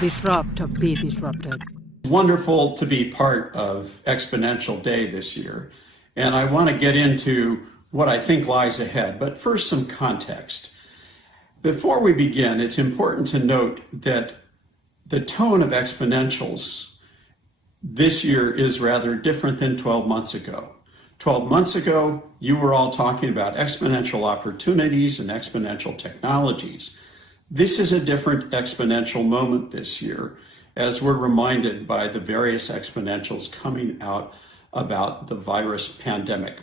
disrupt or be disrupted. Wonderful to be part of Exponential Day this year, and I want to get into what I think lies ahead, but first some context. Before we begin, it's important to note that the tone of exponentials this year is rather different than 12 months ago. 12 months ago, you were all talking about exponential opportunities and exponential technologies. This is a different exponential moment this year, as we're reminded by the various exponentials coming out about the virus pandemic.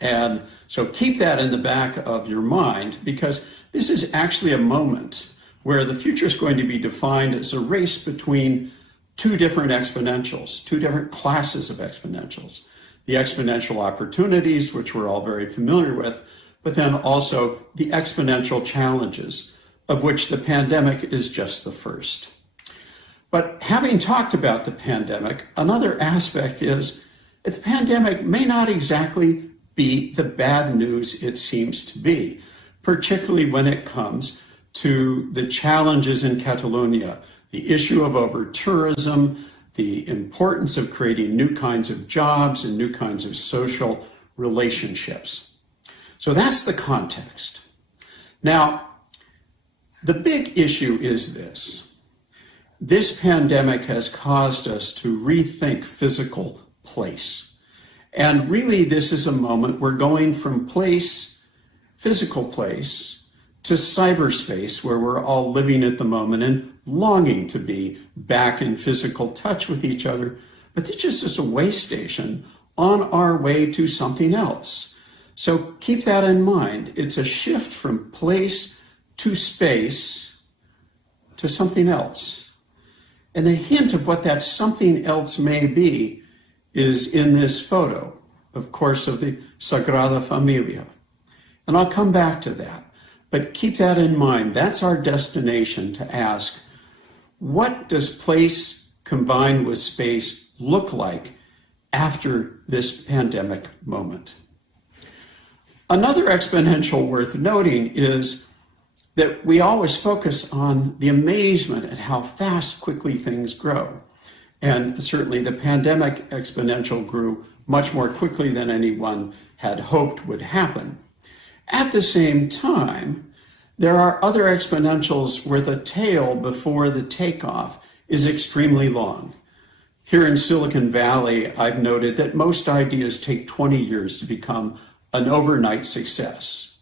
And so keep that in the back of your mind, because this is actually a moment where the future is going to be defined as a race between two different exponentials, two different classes of exponentials. The exponential opportunities, which we're all very familiar with, but then also the exponential challenges, of which the pandemic is just the first. But having talked about the pandemic, another aspect is that the pandemic may not exactly be the bad news it seems to be, particularly when it comes to the challenges in Catalonia, the issue of over-tourism, the importance of creating new kinds of jobs and new kinds of social relationships. So that's the context. Now, the big issue is this. This pandemic has caused us to rethink physical place. And really, this is a moment we're going from place, physical place, to cyberspace, where we're all living at the moment and longing to be back in physical touch with each other. But this just is a way station on our way to something else. So keep that in mind. It's a shift from place to space to something else. And the hint of what that something else may be is in this photo, of course, of the Sagrada Familia. And I'll come back to that. But keep that in mind. That's our destination, to ask, what does place combined with space look like after this pandemic moment? Another exponential worth noting is that we always focus on the amazement at how fast, quickly things grow. And certainly the pandemic exponential grew much more quickly than anyone had hoped would happen. At the same time, there are other exponentials where the tail before the takeoff is extremely long. Here in Silicon Valley, I've noted that most ideas take 20 years to become an overnight success,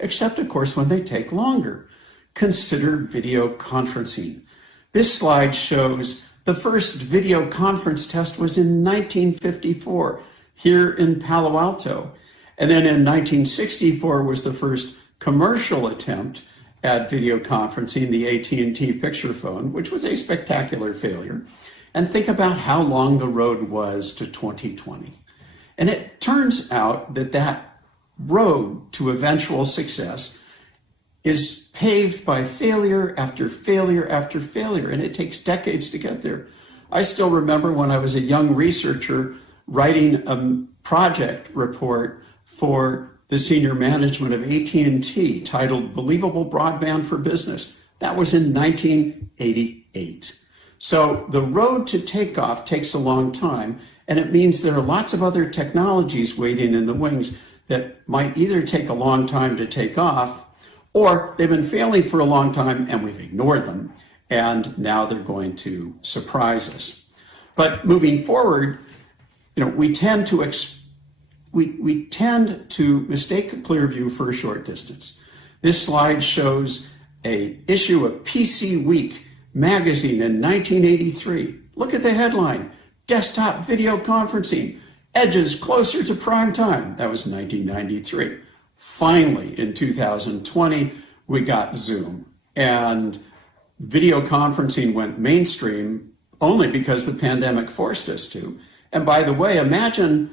except of course when they take longer. Consider video conferencing. This slide shows the first video conference test was in 1954 here in Palo Alto. And then in 1964 was the first commercial attempt at video conferencing, the AT&T picture phone, which was a spectacular failure. And think about how long the road was to 2020. And it turns out that that road to eventual success is paved by failure after failure after failure, and it takes decades to get there. I still remember when I was a young researcher writing a project report for the senior management of AT&T titled Believable Broadband for Business. That was in 1988. So the road to takeoff takes a long time, and it means there are lots of other technologies waiting in the wings that might either take a long time to take off, or they've been failing for a long time and we've ignored them, and now they're going to surprise us. But moving forward, we tend to mistake a clear view for a short distance. This slide shows an issue of PC Week magazine in 1983. Look at the headline, Desktop Video Conferencing, Edges Closer to Prime Time. That was 1993. Finally, in 2020, we got Zoom, and video conferencing went mainstream only because the pandemic forced us to. And by the way, imagine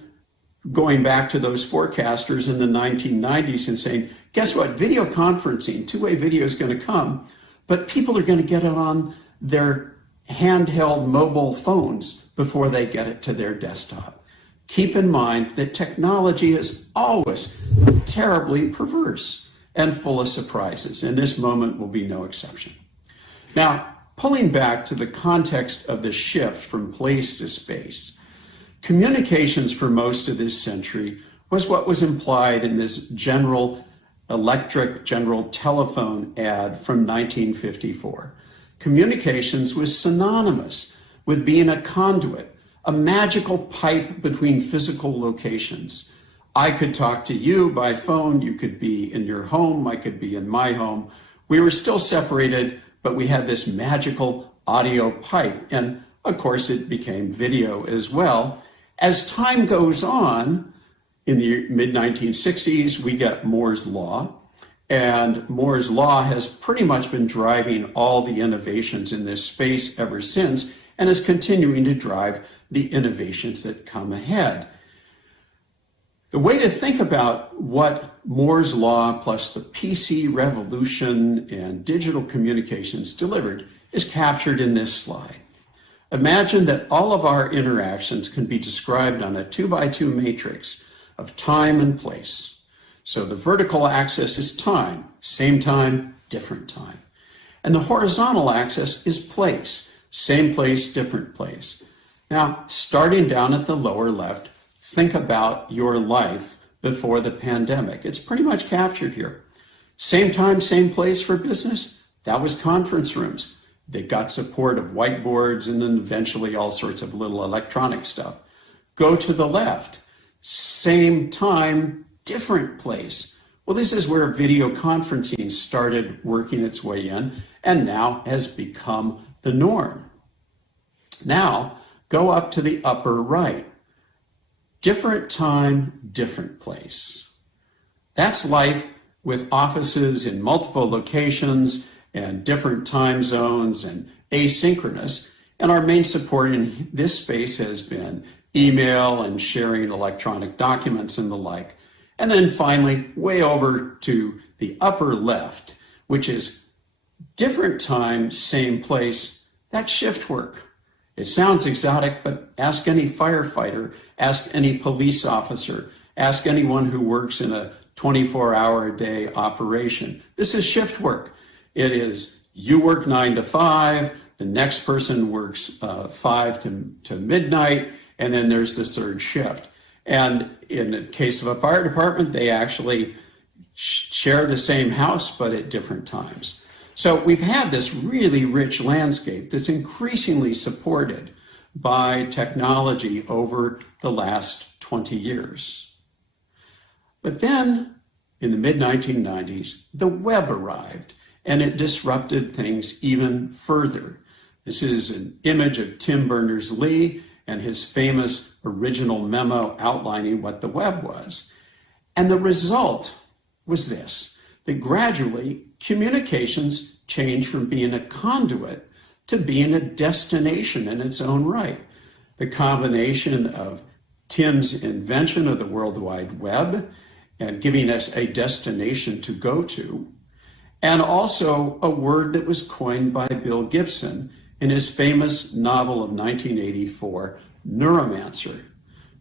going back to those forecasters in the 1990s and saying, guess what, video conferencing, two-way video is going to come, but people are going to get it on their handheld mobile phones before they get it to their desktop. Keep in mind that technology is always terribly perverse and full of surprises, and this moment will be no exception. Now, pulling back to the context of the shift from place to space, communications for most of this century was what was implied in this General Electric General Telephone ad from 1954. Communications was synonymous with being a conduit, a magical pipe between physical locations. I could talk to you by phone, you could be in your home, I could be in my home. We were still separated, but we had this magical audio pipe. And of course, it became video as well. As time goes on, in the mid-1960s, we get Moore's Law. And Moore's Law has pretty much been driving all the innovations in this space ever since, and is continuing to drive the innovations that come ahead. The way to think about what Moore's Law plus the PC revolution and digital communications delivered is captured in this slide. Imagine that all of our interactions can be described on a 2x2 matrix of time and place. So the vertical axis is time, same time, different time. And the horizontal axis is place, same place, different place. Now, starting down at the lower left, think about your life before the pandemic. It's pretty much captured here. Same time, same place for business. That was conference rooms. They got support of whiteboards and then eventually all sorts of little electronic stuff. Go to the left. Same time, different place. Well, this is where video conferencing started working its way in and now has become the norm. Now, go up to the upper right. Different time, different place. That's life with offices in multiple locations and different time zones and asynchronous. And our main support in this space has been email and sharing electronic documents and the like. And then finally, way over to the upper left, which is different time, same place. That's shift work. It sounds exotic, but ask any firefighter, ask any police officer, ask anyone who works in a 24-hour-a-day operation. This is shift work. It is you work 9 to 5, the next person works 5 to midnight, and then there's the third shift. And in the case of a fire department, they actually share the same house, but at different times. So we've had this really rich landscape that's increasingly supported by technology over the last 20 years. But then in the mid-1990s, the web arrived and it disrupted things even further. This is an image of Tim Berners-Lee and his famous original memo outlining what the web was. And the result was this, that gradually communications changed from being a conduit to being a destination in its own right. The combination of Tim's invention of the World Wide Web and giving us a destination to go to, and also a word that was coined by Bill Gibson in his famous novel of 1984, Neuromancer,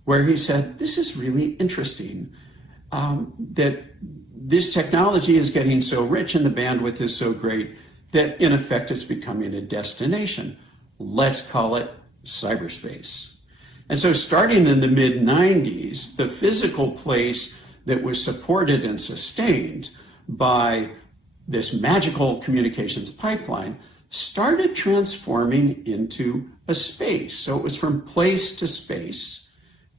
where he said, this is really interesting, that this technology is getting so rich and the bandwidth is so great that in effect it's becoming a destination. Let's call it cyberspace. And so starting in the mid-90s, the physical place that was supported and sustained by this magical communications pipeline started transforming into a space. So it was from place to space.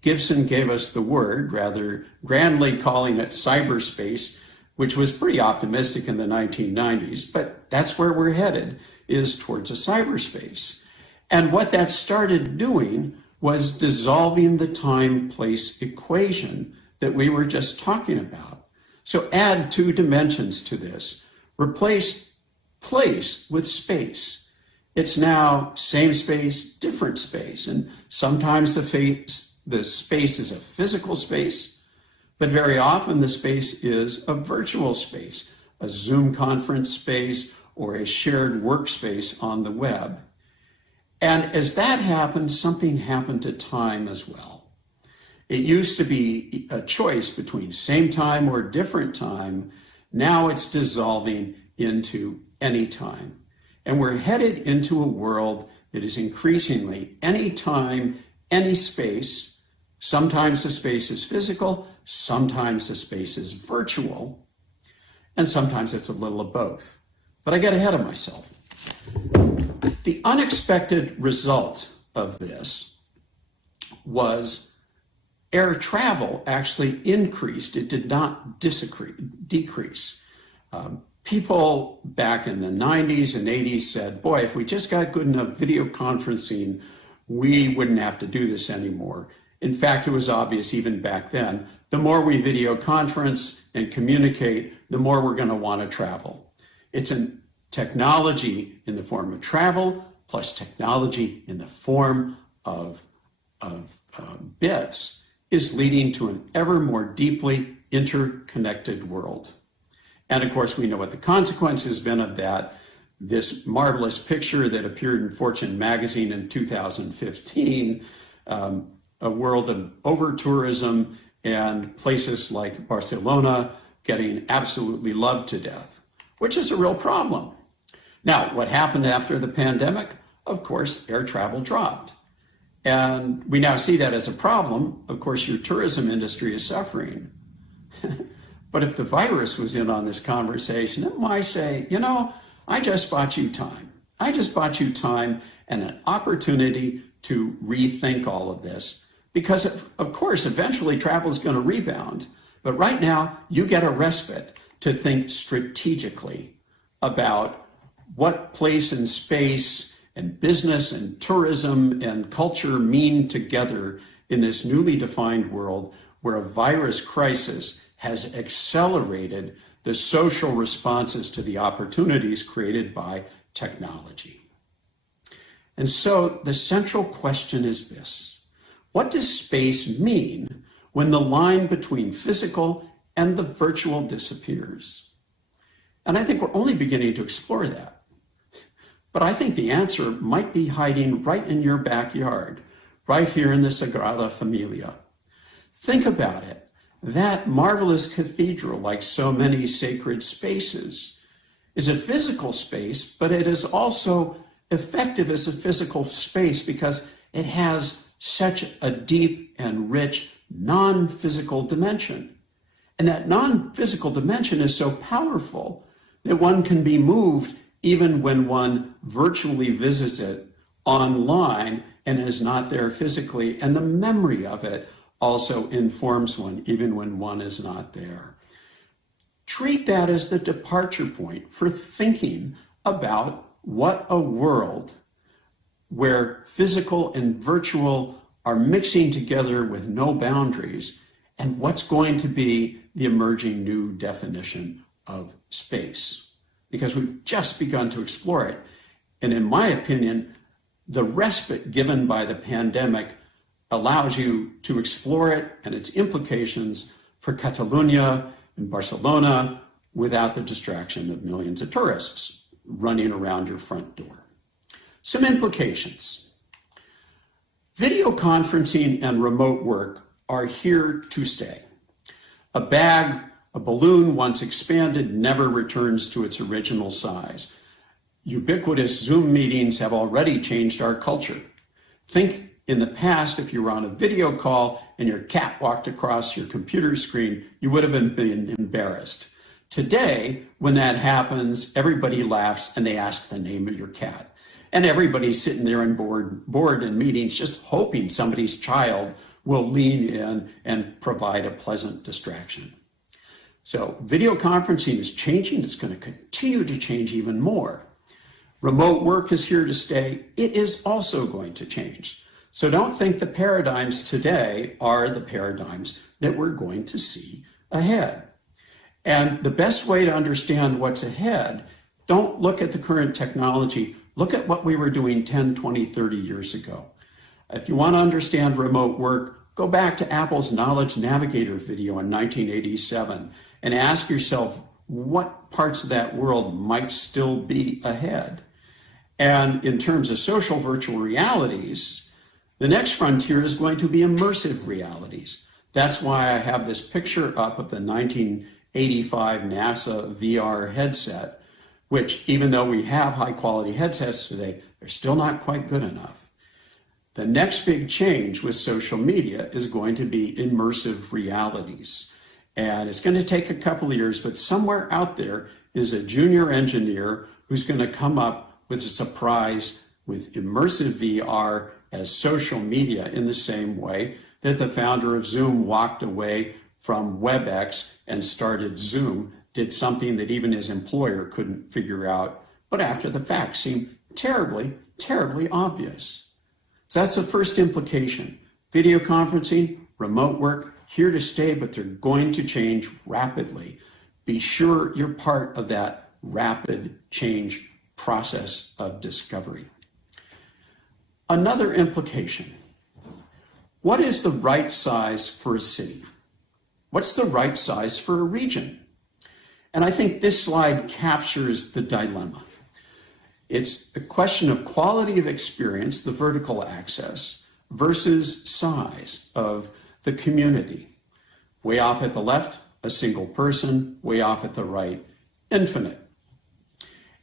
Gibson gave us the word, rather grandly calling it cyberspace, which was pretty optimistic in the 1990s, but that's where we're headed, is towards a cyberspace. And what that started doing was dissolving the time-place equation that we were just talking about. So add 2 dimensions to this. Replace place with space. It's now same space, different space. And sometimes the space is a physical space, but very often the space is a virtual space, a Zoom conference space, or a shared workspace on the web. And as that happened, something happened to time as well. It used to be a choice between same time or different time. Now it's dissolving into any time. And we're headed into a world that is increasingly any time, any space. Sometimes the space is physical, sometimes the space is virtual, and sometimes it's a little of both. But I get ahead of myself. The unexpected result of this was air travel actually increased. It did not decrease. People back in the 90s and 80s said, boy, if we just got good enough video conferencing, we wouldn't have to do this anymore. In fact, it was obvious even back then, the more we video conference and communicate, the more we're going to want to travel. It's a technology in the form of travel plus technology in the form of bits is leading to an ever more deeply interconnected world. And of course, we know what the consequence has been of that. This marvelous picture that appeared in Fortune magazine in 2015, a world of over-tourism and places like Barcelona getting absolutely loved to death, which is a real problem. Now, what happened after the pandemic? Of course, air travel dropped. And we now see that as a problem. Of course, your tourism industry is suffering. But if the virus was in on this conversation, it might say, you know, I just bought you time. I just bought you time and an opportunity to rethink all of this. Because of course, eventually travel is going to rebound. But right now, you get a respite to think strategically about what place and space and business and tourism and culture mean together in this newly defined world where a virus crisis has accelerated the social responses to the opportunities created by technology. And so the central question is this: what does space mean when the line between physical and the virtual disappears? And I think we're only beginning to explore that. But I think the answer might be hiding right in your backyard, right here in the Sagrada Familia. Think about it. That marvelous cathedral, like so many sacred spaces, is a physical space, but it is also effective as a physical space because it has such a deep and rich non-physical dimension. And that non-physical dimension is so powerful that one can be moved even when one virtually visits it online and is not there physically. And the memory of it also informs one, even when one is not there. Treat that as the departure point for thinking about what a world where physical and virtual are mixing together with no boundaries, and what's going to be the emerging new definition of space. Because we've just begun to explore it. And in my opinion, the respite given by the pandemic allows you to explore it and its implications for Catalonia and Barcelona without the distraction of millions of tourists running around your front door. Some implications. Video conferencing and remote work are here to stay. A balloon once expanded never returns to its original size. Ubiquitous Zoom meetings have already changed our culture. Think in the past, if you were on a video call and your cat walked across your computer screen, you would have been embarrassed. Today, when that happens, everybody laughs and they ask the name of your cat. And everybody's sitting there and bored in meetings, just hoping somebody's child will lean in and provide a pleasant distraction. So video conferencing is changing. It's going to continue to change even more. Remote work is here to stay. It is also going to change. So don't think the paradigms today are the paradigms that we're going to see ahead. And the best way to understand what's ahead, don't look at the current technology. Look at what we were doing 10, 20, 30 years ago. If you want to understand remote work, go back to Apple's Knowledge Navigator video in 1987 and ask yourself what parts of that world might still be ahead. And in terms of social virtual realities, the next frontier is going to be immersive realities. That's why I have this picture up of the 1985 NASA VR headset, which, even though we have high quality headsets today, they're still not quite good enough. The next big change with social media is going to be immersive realities. And it's going to take a couple of years, but somewhere out there is a junior engineer who's going to come up with a surprise with immersive VR as social media, in the same way that the founder of Zoom walked away from WebEx and started Zoom, did something that even his employer couldn't figure out, but after the fact seemed terribly, terribly obvious. So that's the first implication. Video conferencing, remote work, here to stay, but they're going to change rapidly. Be sure you're part of that rapid change process of discovery. Another implication. What is the right size for a city? What's the right size for a region? And I think this slide captures the dilemma. It's a question of quality of experience, the vertical axis, versus size of the community. Way off at the left, a single person. Way off at the right, infinite.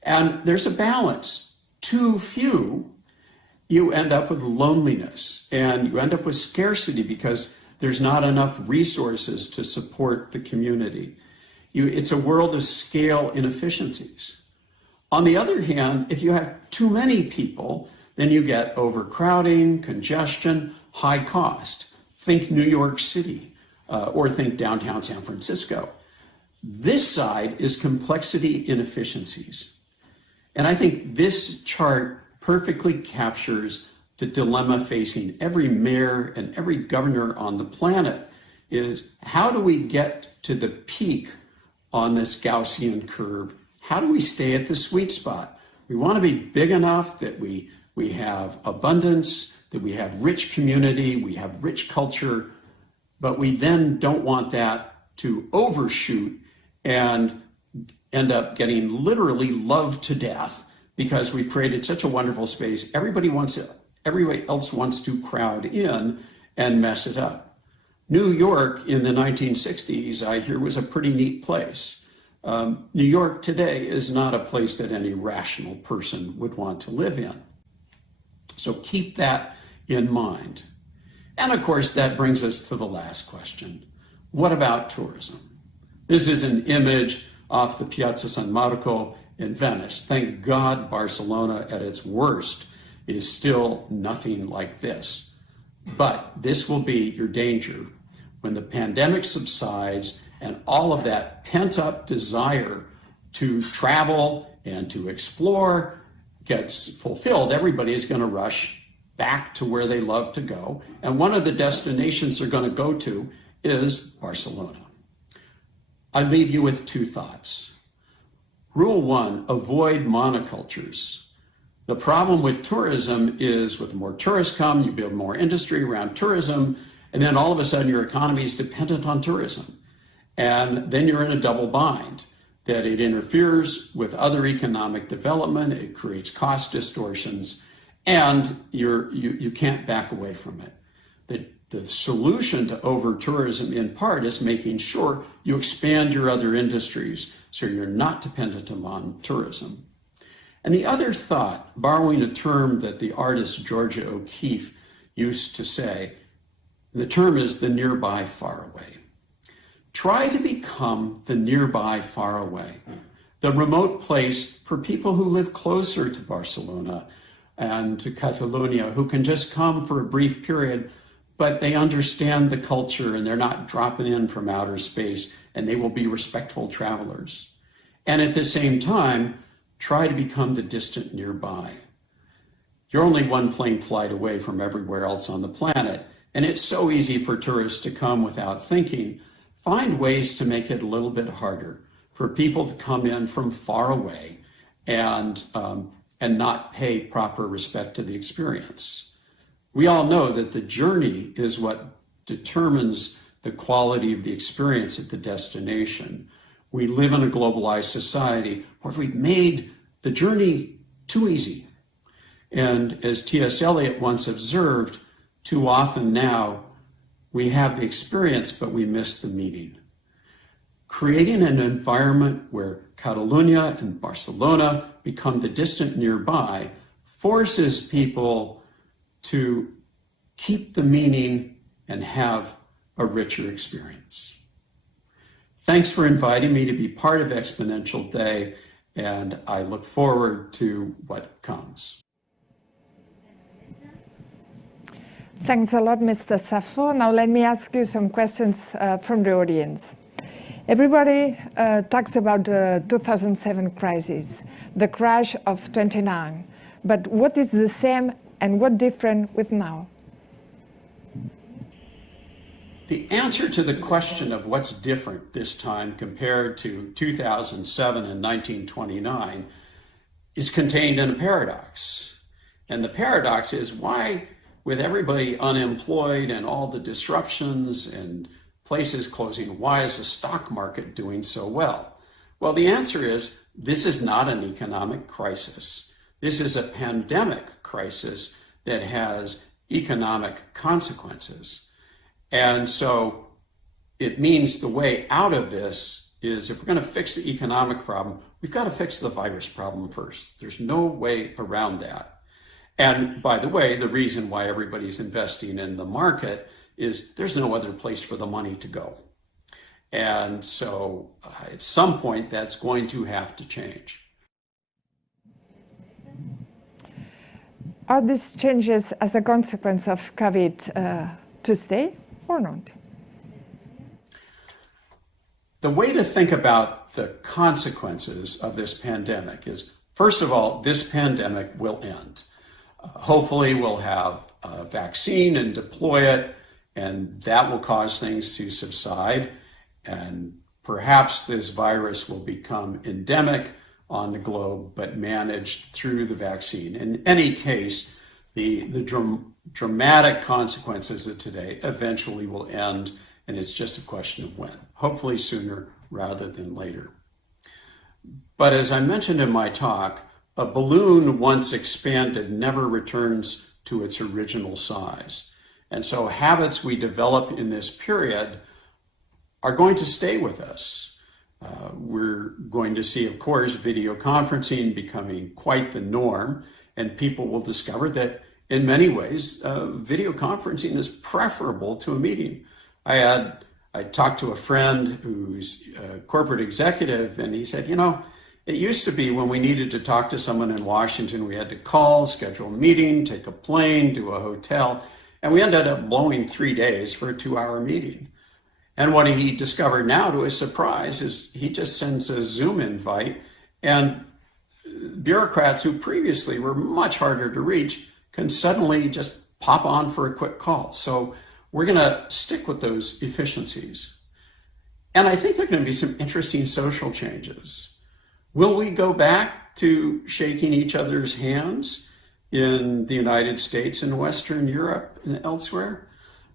And there's a balance. Too few, you end up with loneliness, and you end up with scarcity because there's not enough resources to support the community. It's a world of scale inefficiencies. On the other hand, if you have too many people, then you get overcrowding, congestion, high cost. Think New York City, or think downtown San Francisco. This side is complexity inefficiencies. And I think this chart perfectly captures the dilemma facing every mayor and every governor on the planet is, how do we get to the peak on this Gaussian curve? How do we stay at the sweet spot? We want to be big enough that we have abundance, that we have rich community, we have rich culture, but we then don't want that to overshoot and end up getting literally loved to death because we've created such a wonderful space. Everybody else wants to crowd in and mess it up. New York in the 1960s, I hear, was a pretty neat place. New York today is not a place that any rational person would want to live in. So keep that in mind. And of course, that brings us to the last question. What about tourism? This is an image off the Piazza San Marco in Venice. Thank God Barcelona at its worst is still nothing like this. But this will be your danger when the pandemic subsides and all of that pent-up desire to travel and to explore gets fulfilled. Everybody is going to rush back to where they love to go. And one of the destinations they're going to go to is Barcelona. I leave you with two thoughts. Rule one, avoid monocultures. The problem with tourism is with more tourists come, you build more industry around tourism, and then all of a sudden your economy is dependent on tourism. And then you're in a double bind, that it interferes with other economic development, it creates cost distortions, and you can't back away from it. The solution to over-tourism in part is making sure you expand your other industries so you're not dependent on tourism. And the other thought, borrowing a term that the artist Georgia O'Keeffe used to say, the term is the nearby far away. Try to become the nearby far away, the remote place for people who live closer to Barcelona and to Catalonia, who can just come for a brief period, but they understand the culture and they're not dropping in from outer space, and they will be respectful travelers. And at the same time, try to become the distant nearby. You're only one plane flight away from everywhere else on the planet, and it's so easy for tourists to come without thinking. Find ways to make it a little bit harder for people to come in from far away and not pay proper respect to the experience. We all know that the journey is what determines the quality of the experience at the destination. We live in a globalized society where we've made the journey too easy. And as T.S. Eliot once observed, too often now we have the experience, but we miss the meaning. Creating an environment where Catalonia and Barcelona become the distant nearby forces people to keep the meaning and have a richer experience. Thanks for inviting me to be part of Exponential Day, and I look forward to what comes. Thanks a lot, Mr. Saffo. Now let me ask you some questions from the audience. Everybody talks about the 2007 crisis, the crash of 29. But what is the same and what different with now? The answer to the question of what's different this time compared to 2007 and 1929 is contained in a paradox. And the paradox is, why, with everybody unemployed and all the disruptions and places closing, why is the stock market doing so well? Well, the answer is, this is not an economic crisis. This is a pandemic crisis that has economic consequences. And so it means the way out of this is, if we're going to fix the economic problem, we've got to fix the virus problem first. There's no way around that. And by the way, the reason why everybody's investing in the market is there's no other place for the money to go. And so at some point, that's going to have to change. Are these changes as a consequence of COVID to stay or not? The way to think about the consequences of this pandemic is, first of all, this pandemic will end. Hopefully we'll have a vaccine and deploy it, and that will cause things to subside. And perhaps this virus will become endemic on the globe, but managed through the vaccine. In any case, the dramatic consequences of today eventually will end, and it's just a question of when. Hopefully sooner rather than later. But as I mentioned in my talk, a balloon once expanded never returns to its original size. And so habits we develop in this period are going to stay with us. We're going to see, of course, video conferencing becoming quite the norm, and people will discover that in many ways, video conferencing is preferable to a meeting. I talked to a friend who's a corporate executive, and he said, it used to be when we needed to talk to someone in Washington, we had to call, schedule a meeting, take a plane, do a hotel, and we ended up blowing 3 days for a 2-hour meeting. And what he discovered now, to his surprise, is he just sends a Zoom invite, and bureaucrats who previously were much harder to reach can suddenly just pop on for a quick call. So we're going to stick with those efficiencies. And I think there are going to be some interesting social changes. Will we go back to shaking each other's hands in the United States and Western Europe and elsewhere?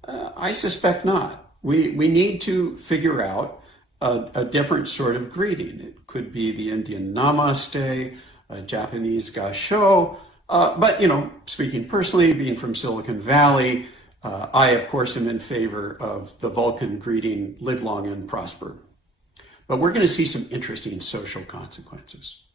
I suspect not. We need to figure out a different sort of greeting. It could be the Indian namaste, a Japanese gassho, but speaking personally, being from Silicon Valley, I of course am in favor of the Vulcan greeting, live long and prosper. But we're going to see some interesting social consequences.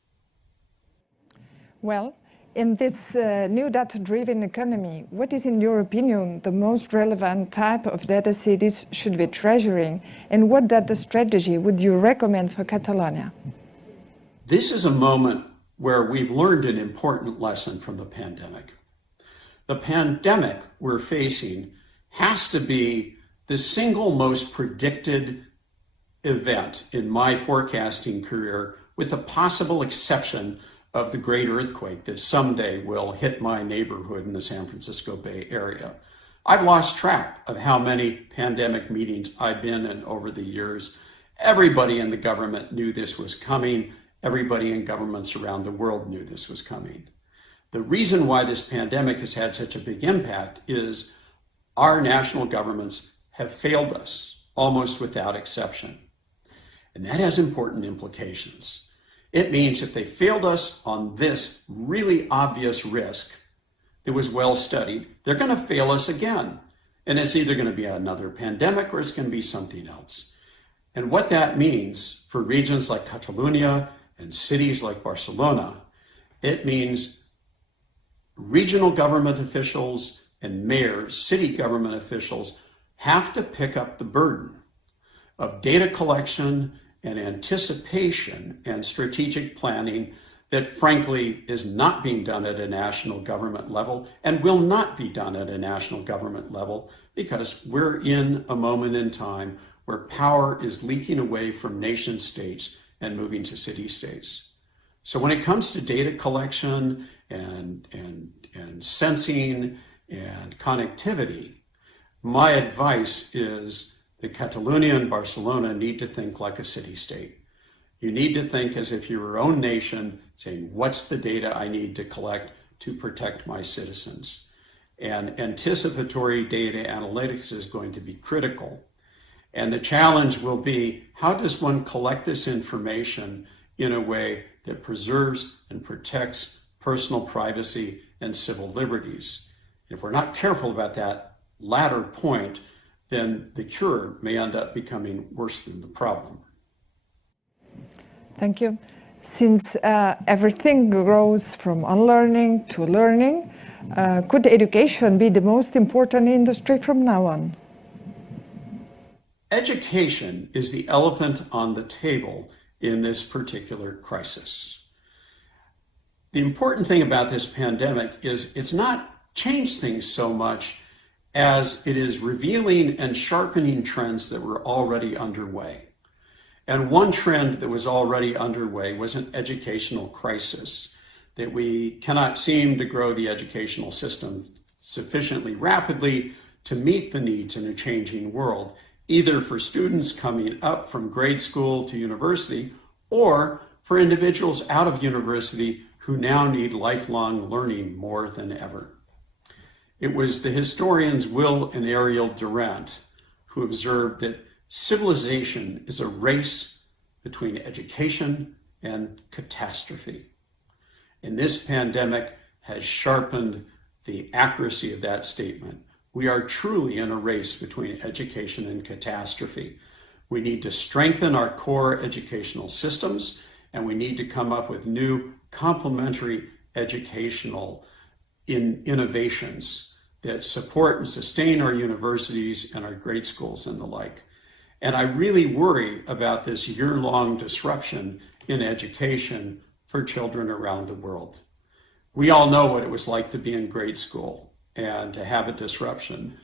Well, in this new data-driven economy, what is, in your opinion, the most relevant type of data cities should be treasuring, and what data strategy would you recommend for Catalonia? This is a moment where we've learned an important lesson from the pandemic. The pandemic we're facing has to be the single most predicted event in my forecasting career, with the possible exception of the great earthquake that someday will hit my neighborhood in the San Francisco Bay Area. I've lost track of how many pandemic meetings I've been in over the years. Everybody in the government knew this was coming. Everybody in governments around the world knew this was coming. The reason why this pandemic has had such a big impact is our national governments have failed us almost without exception. And that has important implications. It means if they failed us on this really obvious risk that was well studied, they're going to fail us again. And it's either going to be another pandemic or it's going to be something else. And what that means for regions like Catalonia and cities like Barcelona, it means regional government officials and mayors, city government officials, have to pick up the burden of data collection and anticipation and strategic planning that frankly is not being done at a national government level and will not be done at a national government level because we're in a moment in time where power is leaking away from nation states and moving to city states. So when it comes to data collection and sensing and connectivity, my advice is that Catalonia and Barcelona need to think like a city-state. You need to think as if you're your own nation, saying, what's the data I need to collect to protect my citizens? And anticipatory data analytics is going to be critical. And the challenge will be, how does one collect this information in a way that preserves and protects personal privacy and civil liberties? If we're not careful about that latter point, then the cure may end up becoming worse than the problem. Thank you. Since everything grows from unlearning to learning, could education be the most important industry from now on? Education is the elephant on the table in this particular crisis. The important thing about this pandemic is it's not changed things so much as it is revealing and sharpening trends that were already underway. And one trend that was already underway was an educational crisis, that we cannot seem to grow the educational system sufficiently rapidly to meet the needs in a changing world, either for students coming up from grade school to university or for individuals out of university who now need lifelong learning more than ever. It was the historians Will and Ariel Durant who observed that civilization is a race between education and catastrophe. And this pandemic has sharpened the accuracy of that statement. We are truly in a race between education and catastrophe. We need to strengthen our core educational systems, and we need to come up with new complementary educational innovations that support and sustain our universities and our grade schools and the like. And I really worry about this year-long disruption in education for children around the world. We all know what it was like to be in grade school and to have a disruption.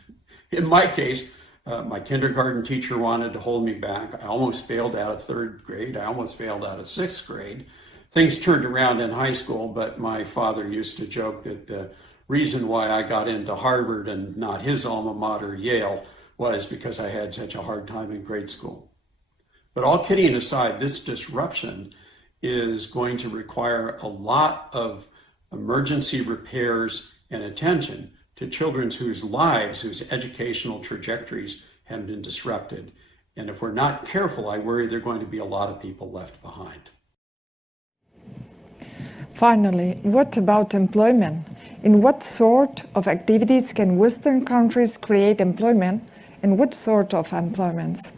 In my case, my kindergarten teacher wanted to hold me back. I almost failed out of third grade. I almost failed out of sixth grade. Things turned around in high school, but my father used to joke that the reason why I got into Harvard and not his alma mater, Yale, was because I had such a hard time in grade school. But all kidding aside, this disruption is going to require a lot of emergency repairs and attention to children whose lives, whose educational trajectories have been disrupted. And if we're not careful, I worry there are going to be a lot of people left behind. Finally, what about employment? In what sort of activities can Western countries create employment, and what sort of employments?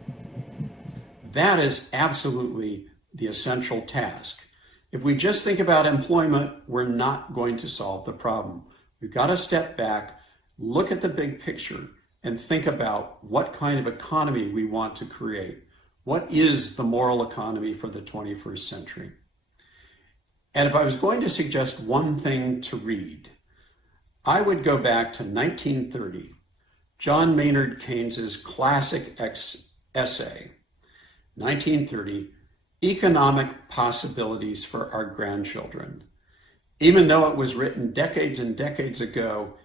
That is absolutely the essential task. If we just think about employment, we're not going to solve the problem. We've got to step back, look at the big picture, and think about what kind of economy we want to create. What is the moral economy for the 21st century? And if I was going to suggest one thing to read, I would go back to 1930, John Maynard Keynes's classic essay, 1930, Economic Possibilities for Our Grandchildren. Even though it was written decades and decades ago,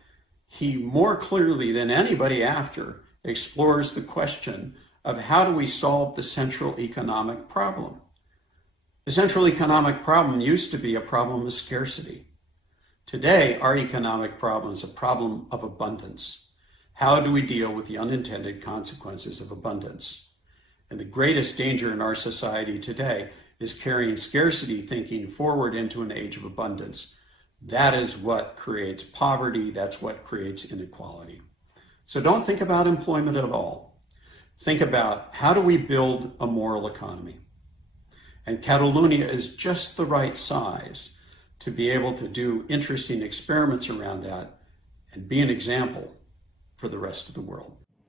he more clearly than anybody after explores the question of how do we solve the central economic problem. The central economic problem used to be a problem of scarcity. Today, our economic problem is a problem of abundance. How do we deal with the unintended consequences of abundance? And the greatest danger in our society today is carrying scarcity thinking forward into an age of abundance. That is what creates poverty. That's what creates inequality. So don't think about employment at all. Think about how do we build a moral economy? And Catalonia is just the right size to be able to do interesting experiments around that and be an example for the rest of the world.